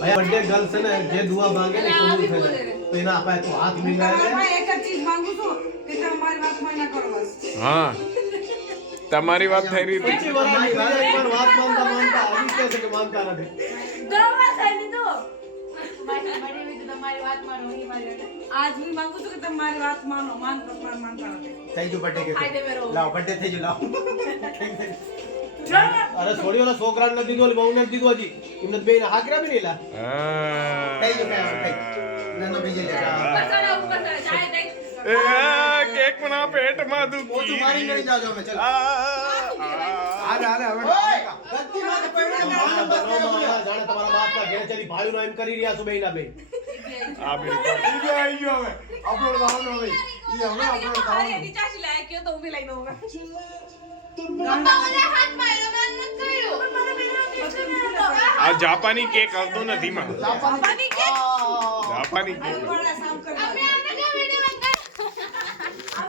birthday girl से ना जे दुआ मांगे ने कबूल થઈ જાય તો એના આપણે તો હાથ મિલાવે मैं एक चीज मांगू છું કે તમારી વાત માન્યા કરો બસ હા તમારી વાત થઈ રહી હતી પછી વરાની એક વાર વાત માનતા માનતા આવી કે છે કે માનતા નથી દવા થઈ લીધો મારી વિશે તમારી વાત માનો ही મારી आज भी मांगू છું કે તમારી વાત માનો માનતા નથી થઈ ગયો બર્થડે કે લાવ બર્થડે થઈ ગયો લાવ અરે છોડી ઓલા છોકરાને નથી દીધો ઓલી બહુને દીધો હજી એમને બેને હાકરા બી નહીં લા થઈ ગયો થઈ નનો બીજે લે ઉપર ચડા જાય દે એ કેક મના પેટમાં ઓછું દુખી મારી નહીં જાજો અમે ચલ હાલે હવે ગત્તી માં પડ્યા જાણે તમારા બાપ કા ઘરે ચલી ભાઈઓ નો એમ કરી રહ્યા છો બેના બે આ બે ઈ આવી ગયો હવે આપણો લાવવાનો હવે ઈ હવે આપણો અરે એની ચાચી લાય કે તો ઊભી લઈ દઉં આ જાપાની કેક આવતો નથી માં જાપાની જાપાની કેક સાફ કર